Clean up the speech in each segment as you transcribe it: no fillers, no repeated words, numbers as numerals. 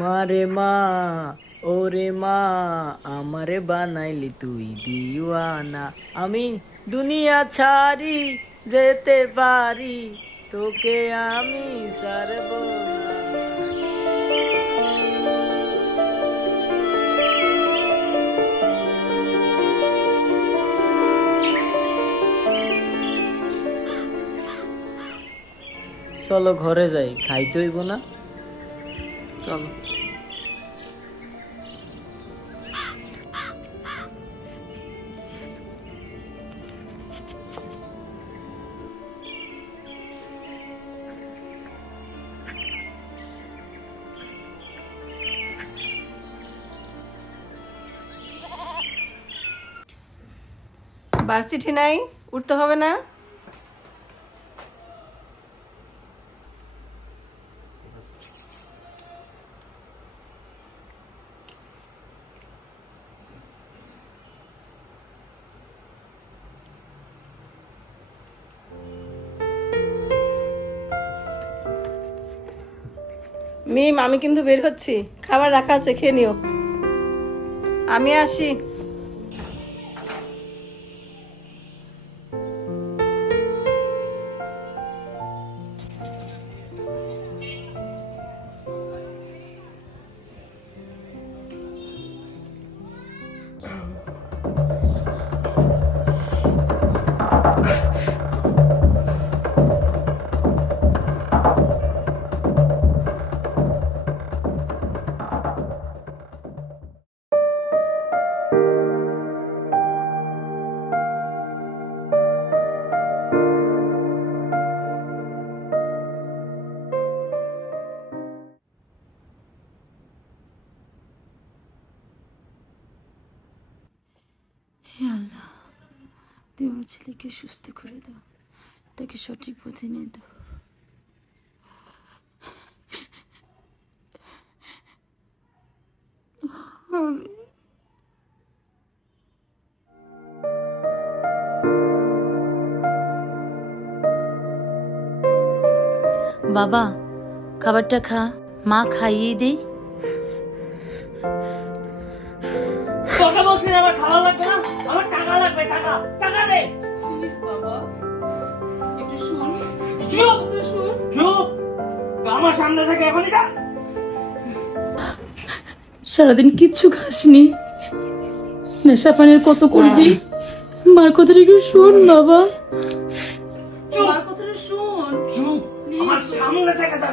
মারে মা ওরে মা আমারে বানাইলি তুই দিওয়ানা। আমি দুনিয়া ছাড়ি যেতে পারি, তোকে আমি ছাড়ব না। চলো ঘরে যাই, খাইতে হইব না? চলো। ভার্সিটি নাই, উঠতে হবে না? মিম, আমি কিন্তু বের হচ্ছি, খাবার রাখা আছে, খেয়ে নিও। আমি আসি। হে আল্লাহ, তুমি আমার ছেলেকে সুস্থ করে দাও, তাকে সঠিক পথে নিয়ে দাও। বাবা, খাবারটা খা, মা খাইয়ে দেই। তোকে বলছি না আমার খাওয়া লাগবে না, আমার টাকা লাগবে, টাকা টাকা দে। প্লিজ বাবা, একটু শোন। চুপ চুপ, আমার সামনে থেকে এখনই যা। সারাদিন কিচ্ছু খাসনি, নেশা পানের কত করবি? মার কথাটা একটু শোন বাবা, মার কথাটা শোন। চুপ, আমার সামনে থেকে যা।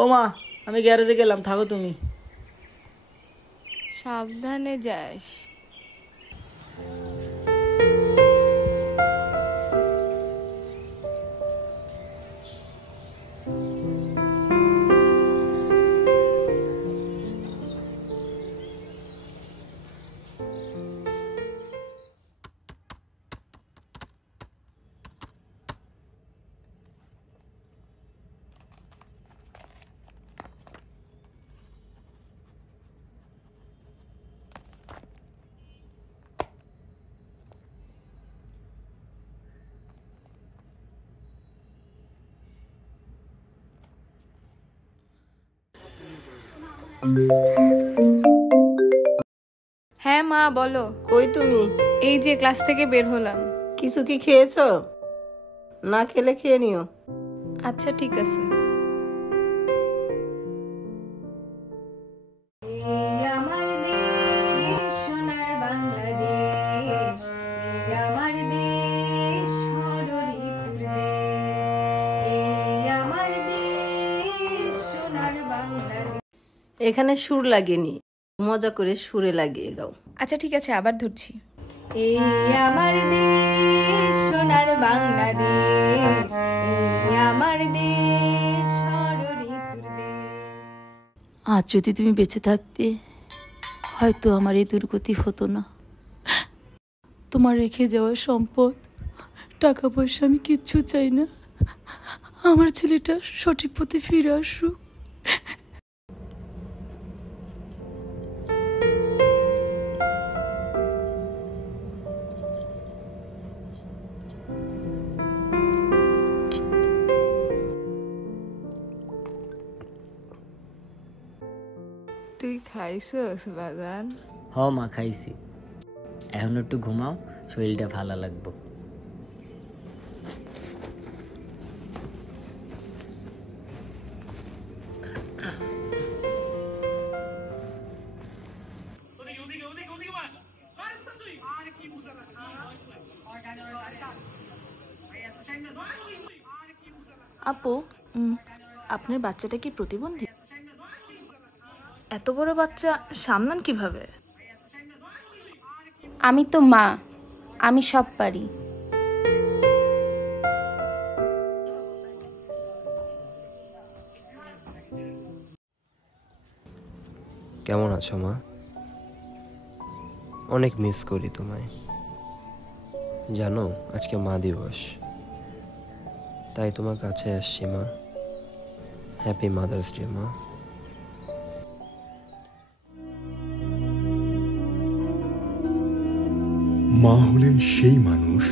ও মা, আমি গ্যারেজে গেলাম, থাকো তুমি। সাবধানে যাস। হ্যাঁ মা, বলো। কই তুমি? এই যে ক্লাস থেকে বের হলাম। কিছু কি খেয়েছো? না খেলে খেয়ে নিও। আচ্ছা ঠিক আছে। এখানে সুর লাগেনি, মজা করে সুরে লাগিয়ে গাও। আচ্ছা ঠিক আছে, আবার ধরছি। এই আমার দেশ সোনার বাংলাদেশ, এই আমার দেশ ষড়ঋতুর দেশ। আজ যদি তুমি বেঁচে থাকতে, হয়তো আমার এই দুর্গতি হতো না। তোমার রেখে যাওয়া সম্পদ, টাকা পয়সা আমি কিচ্ছু চাই না। আমার ছেলেটা সঠিক পথে ফিরে আসুক। তুই খাইছস বাজান? হ মা, খাইছি। এখন একটু ঘুমাও, শরীরটা ভালো লাগবো। আপু, আপনার বাচ্চাটা কি প্রতিবন্ধী? এত বড় বাচ্চা সামলান কিভাবে? আমি তো মা, আমি সব পারি। কেমন আছো মা? অনেক মিস করি তোমায়। জানো আজকে মা দিবস, তাই তোমার কাছে আসছি মা। হ্যাপি মাদার্স ডে মা। মা হলেন সেই মানুষ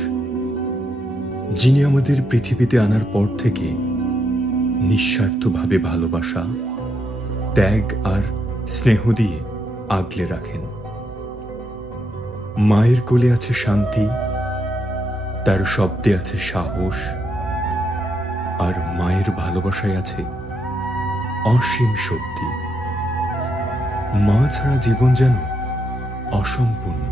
যিনি আমাদের পৃথিবীতে আনার পর থেকে নিঃস্বার্থভাবে ভালোবাসা, ত্যাগ আর স্নেহ দিয়ে আগলে রাখেন। মায়ের কোলে আছে শান্তি, তার শব্দে আছে সাহস, আর মায়ের ভালোবাসায় আছে অসীম শক্তি। মা ছাড়া জীবন যেন অসম্পূর্ণ।